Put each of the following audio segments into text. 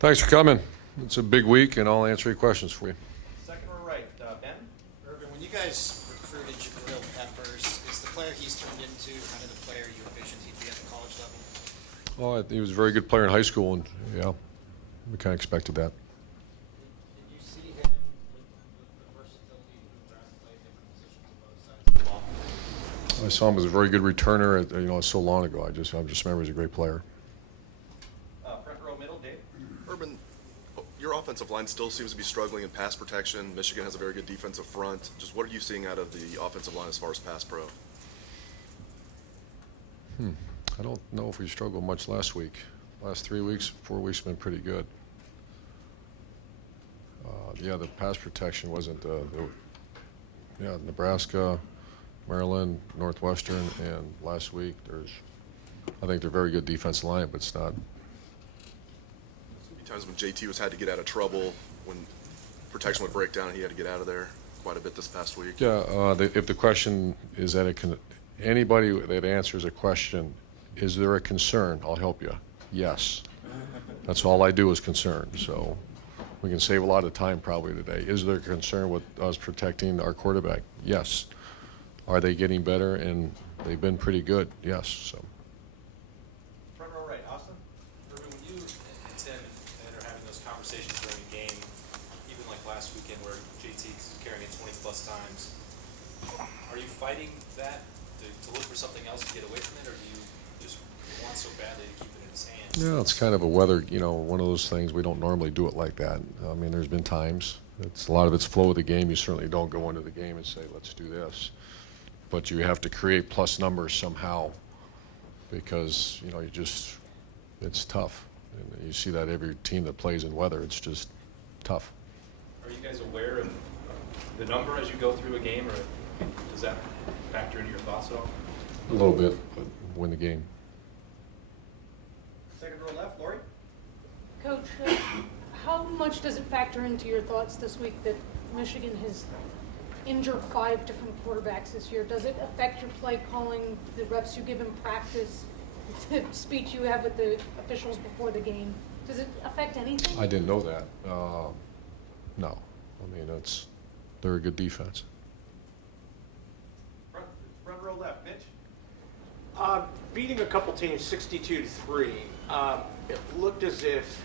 Thanks for coming. It's a big week, and I'll answer your questions for you. Second row right, Ben. Urban, when you guys recruited Jabril Peppers, is the player he's turned into kind of the player you envisioned he'd be at the college level? Oh, he was a very good player in high school, and yeah, we kind of expected that. Did you see him with the versatility to move around and play different positions on both sides of the ball? I saw him as a very good returner. So long ago. I just remember he's a great player. Front row middle, Dave. Urban, your offensive line still seems to be struggling in pass protection. Michigan has a very good defensive front. Just what are you seeing out of the offensive line as far as pass pro? I don't know if we struggled much last week. Last 3 weeks, 4 weeks have been pretty good. The pass protection wasn't. Nebraska, Maryland, Northwestern, and last week I think they're very good defensive line, but it's not. Times when JT was had to get out of trouble, when protection would break down, he had to get out of there quite a bit this past week. Yeah, if the question is that anybody that answers a question, is there a concern? I'll help you. Yes. That's all I do is concern. So we can save a lot of time probably today. Is there a concern with us protecting our quarterback? Yes. Are they getting better? And they've been pretty good. Yes. So. Front row right, Austin. Urban, when you and Tim and are having those conversations during a game, even like last weekend where JT's carrying it 20 plus times, are you fighting that to look for something else to get away from it, or do you just want so badly to keep it in his hands? Yeah, it's kind of a weather, one of those things. We don't normally do it like that. I mean, there's been times. A lot of it's flow of the game. You certainly don't go into the game and say, let's do this. But you have to create plus numbers somehow because, it's tough. And you see that every team that plays in weather, it's just tough. Are you guys aware of the number as you go through a game, or does that factor into your thoughts at all? A little bit, but win the game. Second row left, Lori. Coach, how much does it factor into your thoughts this week that Michigan has injured 5 different quarterbacks this year? Does it affect your play calling, the reps you give in practice, the speech you have with the officials before the game? Does it affect anything? I didn't know that. No. I mean, they're a good defense. Front row left, Mitch. Beating a couple teams 62-3, it looked as if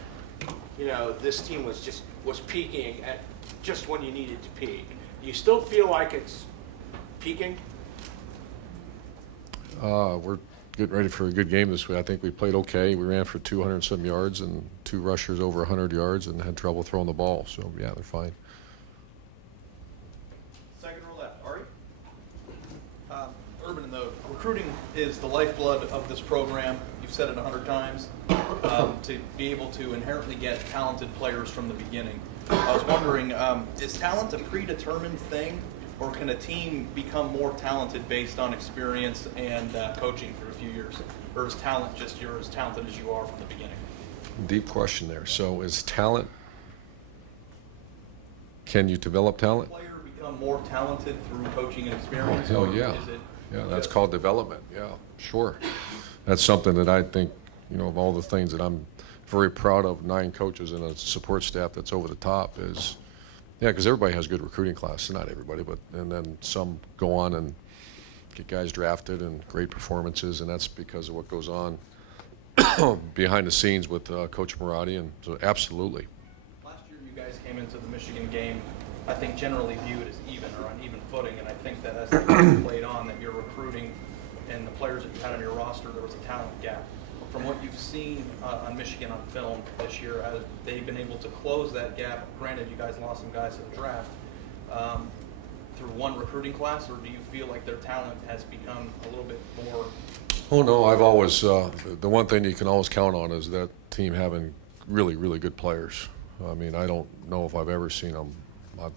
this team was peaking at just when you needed to peak. Do you still feel like it's peaking? We're getting ready for a good game this week. I think we played okay. We ran for 200-some yards and 2 rushers over 100 yards and had trouble throwing the ball. So, yeah, they're fine. Second row left, Ari. Urban, the recruiting is the lifeblood of this program. You've said it 100 times. To be able to inherently get talented players from the beginning. I was wondering, is talent a predetermined thing, or can a team become more talented based on experience and coaching for a few years? Or is talent just you're as talented as you are from the beginning? Deep question there. So is talent, can you develop talent? Does a player become more talented through coaching and experience? Hell or yeah. is it Yeah, that's called development. Yeah, sure. That's something that I think, of all the things that I'm very proud of, 9 coaches and a support staff that's over the top is, because everybody has good recruiting class. Not everybody, and then some go on and get guys drafted and great performances, and that's because of what goes on behind the scenes with Coach Marotti, and so absolutely. Last year, you guys came into the Michigan game, I think, generally viewed as even or on even footing, and I think that as the game played on, that your recruiting and the players that you had on your roster, there was a talent gap. From what you've seen on Michigan on film this year, have they been able to close that gap? Granted, you guys lost some guys to the draft through one recruiting class, or do you feel like their talent has become a little bit more? Oh no, I've always the one thing you can always count on is that team having really, really good players. I mean, I don't know if I've ever seen them. I've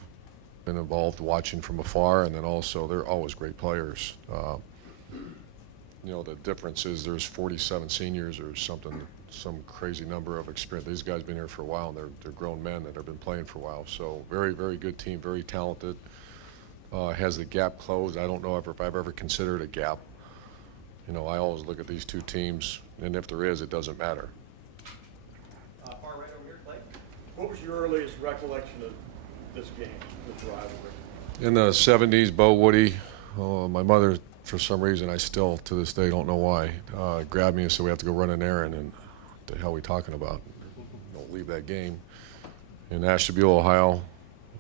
been involved watching from afar, and then also they're always great players. The difference is there's 47 seniors or something, some crazy number of experience. These guys have been here for a while, and they're grown men that have been playing for a while. So very, very good team, very talented. Has the gap closed? I don't know if I've ever considered a gap. I always look at these two teams, and if there is, it doesn't matter. Far right over here, Clay. What was your earliest recollection of this game, this rivalry? In the 70s, Bo Woody, my mother, for some reason, I still, to this day, don't know why, grabbed me and said, we have to go run an errand, and what the hell are we talking about? Don't leave that game. In Ashtabula, Ohio,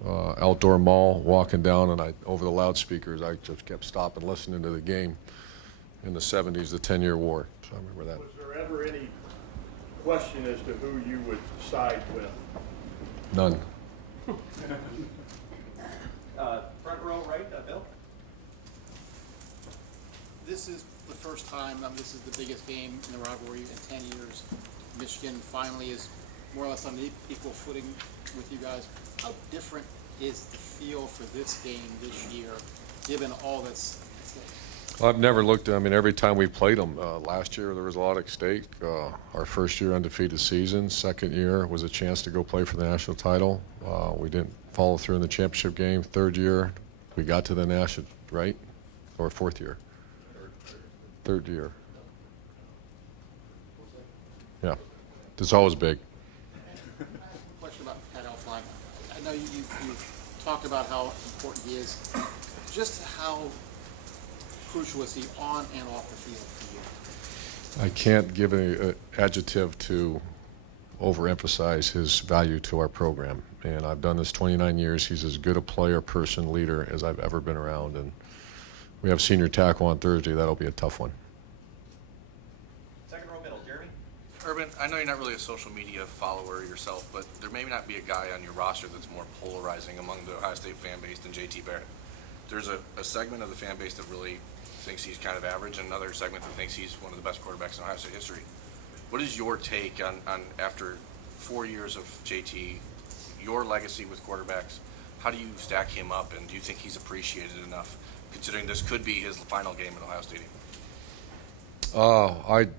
outdoor mall, walking down, and over the loudspeakers, I just kept stopping, listening to the game in the 70s, the 10-year war. So I remember that. Was there ever any question as to who you would side with? None. Front row right, Bill. This is the first time, this is the biggest game in the rivalry in 10 years. Michigan finally is more or less on equal footing with you guys. How different is the feel for this game this year, given all that's at stake? I've never looked, I mean, every time we played them, last year there was a lot at stake. Our first year undefeated season, second year was a chance to go play for the national title. We didn't follow through in the championship game. Third year, we got to the national, right? Or fourth year? Third year. Yeah, it's always big. Question about Pat Elflein. I know you've talked about how important he is. Just how crucial is he on and off the field for you? I can't give an adjective to overemphasize his value to our program. And I've done this 29 years. He's as good a player, person, leader as I've ever been around. And we have senior tackle on Thursday. That'll be a tough one. Second row middle, Jeremy. Urban, I know you're not really a social media follower yourself, but there may not be a guy on your roster that's more polarizing among the Ohio State fan base than JT Barrett. There's a segment of the fan base that really thinks he's kind of average, and another segment that thinks he's one of the best quarterbacks in Ohio State history. What is your take on after 4 years of JT, your legacy with quarterbacks? How do you stack him up, and do you think he's appreciated enough, considering this could be his final game at Ohio Stadium?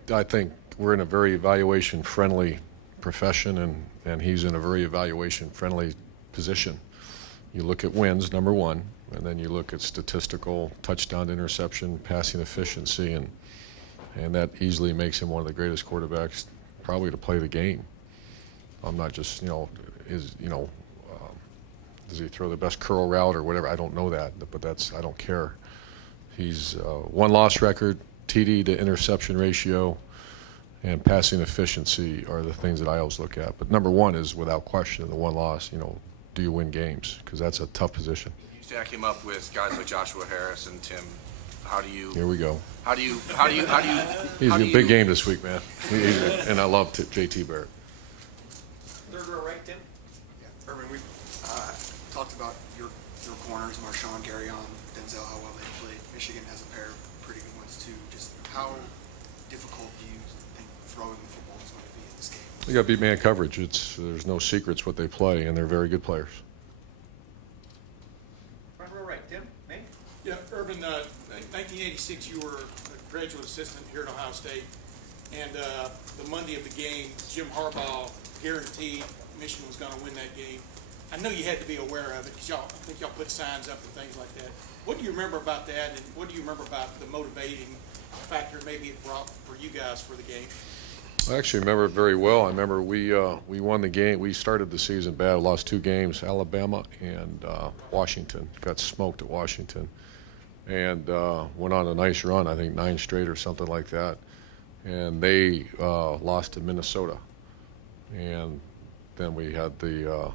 I think we're in a very evaluation-friendly profession, and he's in a very evaluation-friendly position. You look at wins, number one, and then you look at statistical touchdown to interception, passing efficiency, and that easily makes him one of the greatest quarterbacks probably to play the game. I'm not just, does he throw the best curl route or whatever? I don't know that, but I don't care. He's one-loss record, TD to interception ratio, and passing efficiency are the things that I always look at. But number one is, without question, the one loss, do you win games? Because that's a tough position. You stack him up with guys like Joshua Harris and Tim. How do you? Here we go. How do you? He's a big game this week, man. And I love JT Barrett. Third row right, Tim. Yeah, Urban, we talked about your corners, Marshawn, Garyon, Denzel, how well they played. Michigan has a pair of pretty good ones too. Just how difficult do you think throwing the football is going to be in this game? You got to beat man coverage. There's no secrets what they play, and they're very good players. Front row right, Tim. Nate. Yeah, Urban, in 1986, you were a graduate assistant here at Ohio State, and the Monday of the game, Jim Harbaugh guaranteed Michigan was going to win that game. I know you had to be aware of it because I think y'all put signs up and things like that. What do you remember about that, and what do you remember about the motivating factor maybe it brought for you guys for the game? I actually remember it very well. I remember we won the game. We started the season bad, lost 2 games, Alabama and Washington. Got smoked at Washington. And went on a nice run, I think 9 straight or something like that. And they lost to Minnesota. And then we had the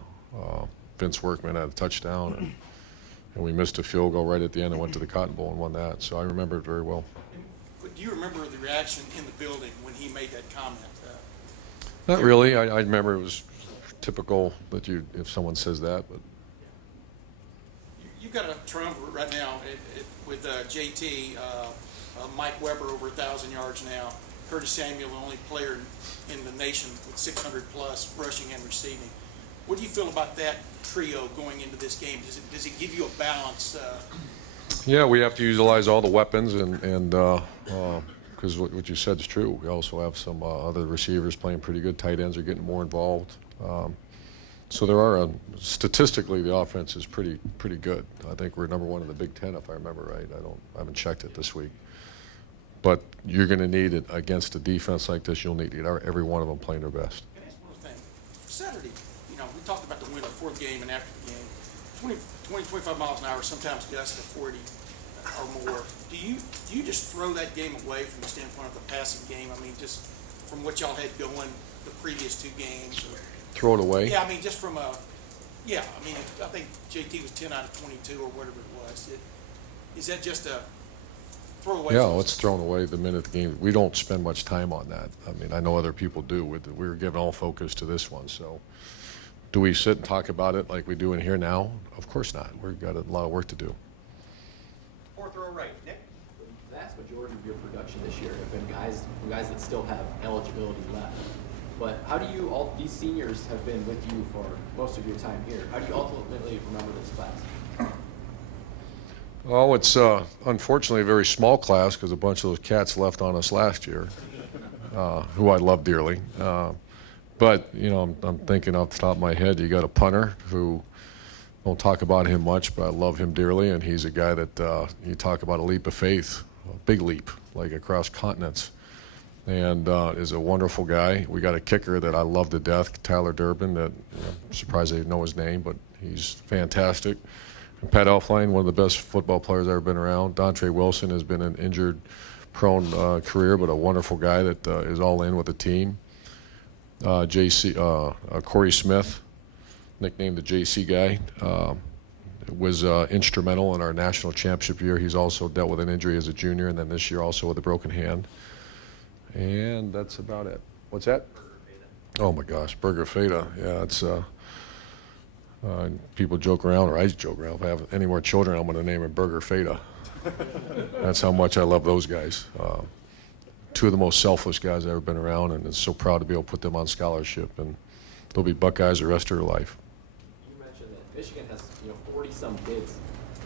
Vince Workman had a touchdown, and we missed a field goal right at the end and went to the Cotton Bowl and won that. So I remember it very well. But do you remember the reaction in the building when he made that comment? Not really. I remember it was typical that if someone says that, but. You've got a triumvirate right now with JT, Mike Weber over 1,000 yards now, Curtis Samuel, the only player in the nation with 600 plus rushing and receiving. What do you feel about that trio going into this game? Does it give you a balance? Yeah, we have to utilize all the weapons, and because what you said is true. We also have some other receivers playing pretty good. Tight ends are getting more involved. So there are statistically the offense is pretty good. I think we're number 1 in the Big Ten, if I remember right. I haven't checked it this week. But you're going to need it against a defense like this. You'll need every one of them playing their best. Can I ask one thing? Saturday, you know, we talked about the win before the game and after the game. 25 miles an hour, sometimes gusts to 40 or more. Do you just throw that game away from the standpoint of the passing game? I mean, just from what y'all had going the previous two games? Or, Throw it away? yeah, I mean, just from a, yeah, I mean, I think JT was 10 out of 22 or whatever it was. Is that just a throwaway? Yeah, it's thrown away the minute the game. We don't spend much time on that. I mean, I know other people do. We were giving all focus to this one. So, do we sit and talk about it like we do in here now? Of course not. We've got a lot of work to do. Fourth row right, Nick. The vast majority of your production this year have been guys that still have eligibility left. But how do you, all these seniors have been with you for most of your time here. How do you ultimately remember this class? Well, it's unfortunately a very small class because a bunch of those cats left on us last year, who I love dearly. But, you know, I'm thinking off the top of my head, you got a punter who, don't talk about him much, but I love him dearly, and he's a guy that you talk about a leap of faith, a big leap, like across continents, and is a wonderful guy. We got a kicker that I love to death, Tyler Durbin, that I'm surprised I didn't know his name, but he's fantastic. And Pat Elflein, one of the best football players I've ever been around. Dontre Wilson has been an injured-prone career, but a wonderful guy that is all in with the team. Corey Smith, nicknamed the JC guy, was instrumental in our national championship year. He's also dealt with an injury as a junior, and then this year also with a broken hand. And that's about it. What's that? Oh my gosh, Burger Feta. Yeah, it's people joke around, or I joke around. If I have any more children, I'm going to name it Burger Feta. That's how much I love those guys. Two of the most selfless guys I've ever been around, and I'm so proud to be able to put them on scholarship, and they'll be Buckeyes the rest of their life. You mentioned that Michigan has 40-some kids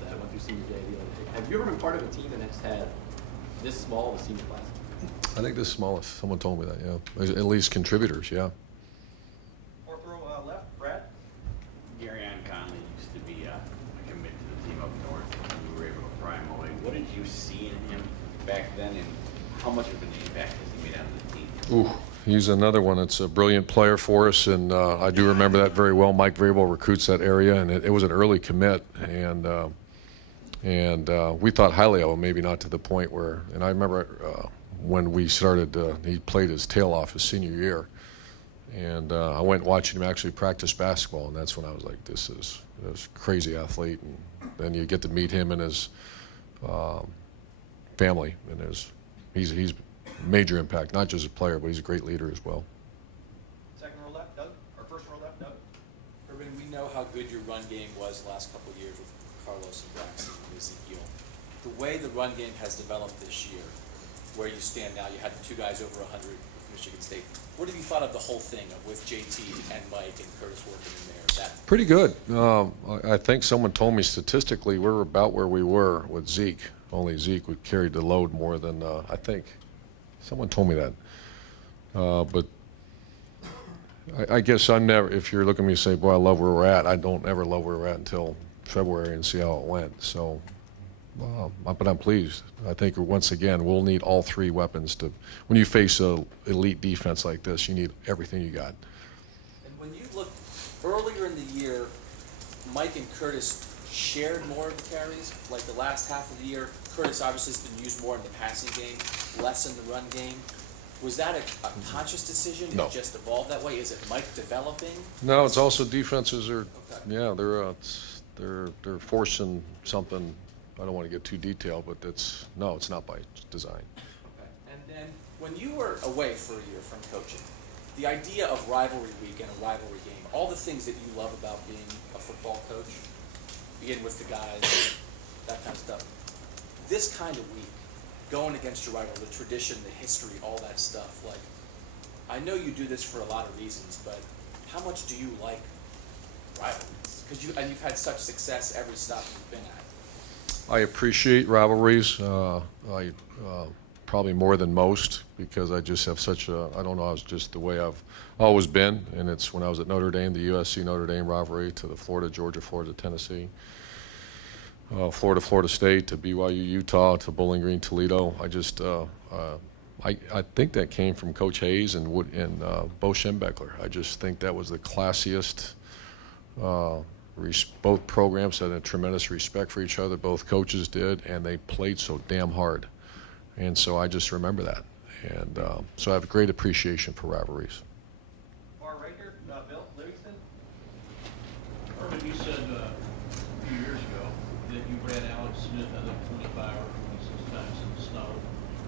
that went through senior day the other day. Have you ever been part of a team that has had this small of a senior class? I think this smallest. Someone told me that. Yeah, at least contributors. Yeah. Fourth row left, Brad. Gary Conley used to be a commit to the team up north, and we were able to pry him away. What did you see in him back then, and how much of an impact has he made on the team? Ooh, he's another one that's a brilliant player for us, and I do remember that very well. Mike Vrabel recruits that area, and it was an early commit, and we thought highly of him, maybe not to the point where, and I remember when we started, he played his tail off his senior year, and I went watching him actually practice basketball, and that's when I was like, this is a crazy athlete, and then you get to meet him and his family, and he's major impact, not just a player, but he's a great leader as well. Second row left, Doug. Or first row left, Doug. Urban, we know how good your run game was the last couple of years with Carlos and Braxton and Ezekiel. The way the run game has developed this year, where you stand now, you had the two guys over 100 with Michigan State. What have you thought of the whole thing with JT and Mike and Curtis working in there? Pretty good. I think someone told me statistically we're about where we were with Zeke. Only Zeke would carry the load more than I think. Someone told me that. But I guess I'm never, if you're looking at me and say, boy, I love where we're at, I don't ever love where we're at until February and see how it went. So, but I'm pleased. I think, once again, we'll need all three weapons to, when you face an elite defense like this, you need everything you got. And when you look earlier in the year, Mike and Curtis shared more of the carries. Like the last half of the year, Curtis obviously has been used more in the passing game, less in the run game. Was that a conscious decision? No. It just evolved that way? Is it Mike developing? No, it's also defenses are, Okay. yeah, they're forcing something. I don't want to get too detailed, but it's not by design. Okay. And then when you were away for a year from coaching, the idea of rivalry week and a rivalry game, all the things that you love about being a football coach, begin with the guys, that kind of stuff. This kind of week, going against your rival, the tradition, the history, all that stuff, like, I know you do this for a lot of reasons, but how much do you like rivalries? Because you've had such success every stop you've been at. I appreciate rivalries, probably more than most, because I just have such a, I don't know, it's just the way I've always been, and it's when I was at Notre Dame, the USC Notre Dame rivalry, to the Florida, Georgia, Florida, Tennessee, Florida, Florida State, to BYU, Utah, to Bowling Green, Toledo. I I think that came from Coach Hayes and Bo Schembechler. I just think that was the classiest. Both programs had a tremendous respect for each other. Both coaches did, and they played so damn hard. And so I just remember that. And so I have a great appreciation for rivalries. Far right here, Bill Livingston. Urban, you said a few years ago that you ran Alex Smith, I think, 25 or 26 times in the snow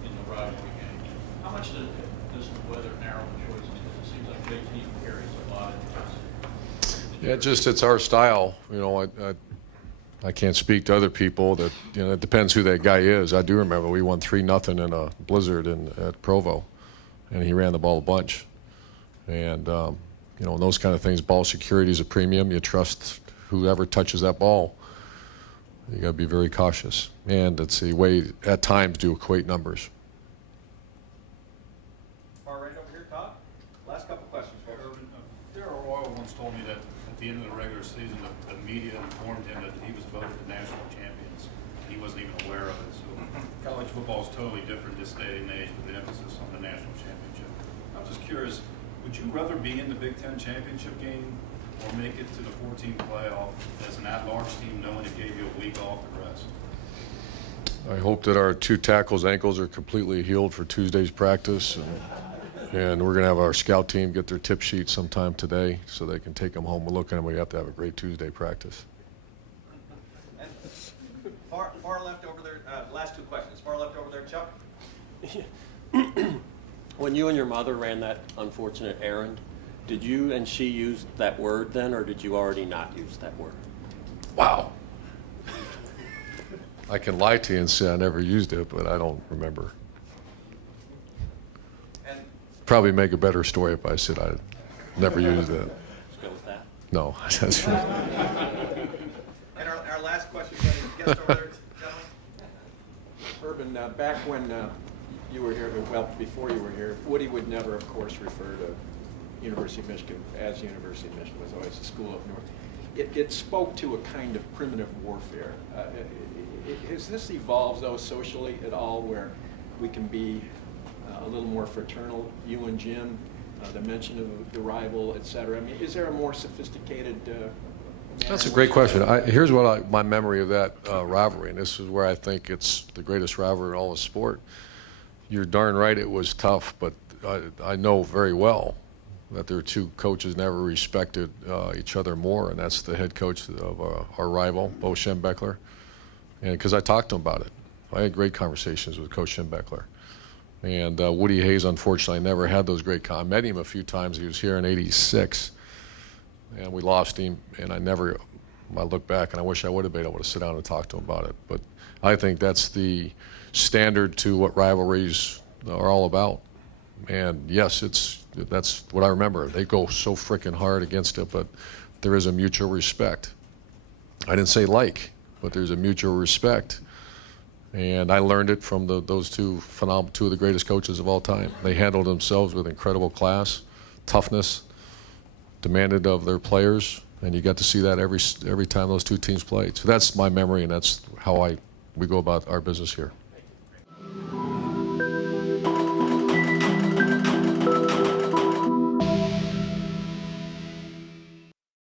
in the rivalry game. How much does the weather narrow the choices? Because it seems like JT carries a lot of this. Yeah, it's our style. You know, I can't speak to other people. That, you know, it depends who that guy is. I do remember we won 3-0 in a blizzard at Provo, and he ran the ball a bunch. And you know, those kind of things, ball security is a premium. You trust whoever touches that ball. You got to be very cautious, and it's the way at times do equate numbers. Far right over here, Todd. Last couple questions, folks. Urban, Darrell Royal once told me that at the end of the regular season, the media informed him that he was voted the national champions. He wasn't even aware of it. So college football is totally different this day and age with the emphasis on the national championship. I'm just curious, would you rather be in the Big Ten championship game or make it to the 14 playoff as an at-large team, knowing it gave you a week off the rest? I hope that our two tackles' ankles are completely healed for Tuesday's practice, and we're going to have our scout team get their tip sheets sometime today so they can take them home. We're looking, and we have to have a great Tuesday practice. And far left over there, last two questions. Far left over there, Chuck. When you and your mother ran that unfortunate errand, did you and she use that word then, or did you already not use that word? Wow. I can lie to you and say I never used it, but I don't remember. And Probably make a better story if I said I never used it. Let's go with that. No, that's right. And our last question, guest over there, gentlemen. Urban, back when you were here, well, before you were here, Woody would never, of course, refer to University of Michigan as University of Michigan. It was always the school up north. It spoke to a kind of primitive warfare. Has this evolved, though, socially at all, where we can be a little more fraternal, you and Jim, the mention of the rival, et cetera? I mean, is there a more sophisticated That's a great question. Here's what my memory of that rivalry, and this is where I think it's the greatest rivalry in all of sport. You're darn right it was tough, but I know very well that their two coaches never respected each other more, and that's the head coach of our rival, Bo Schembechler. And because I talked to him about it. I had great conversations with Coach Schembechler. And Woody Hayes, unfortunately, never had those great I met him a few times. He was here in '86, and we lost him, and I look back, and I wish I would have been able to sit down and talk to him about it. But I think that's the standard to what rivalries are all about. And yes, that's what I remember. They go so frickin' hard against it, but there is a mutual respect. I didn't say like, but there's a mutual respect. And I learned it from those two of the greatest coaches of all time. They handled themselves with incredible class, toughness, demanded of their players, and you got to see that every time those two teams played. So that's my memory, and that's how we go about our business here.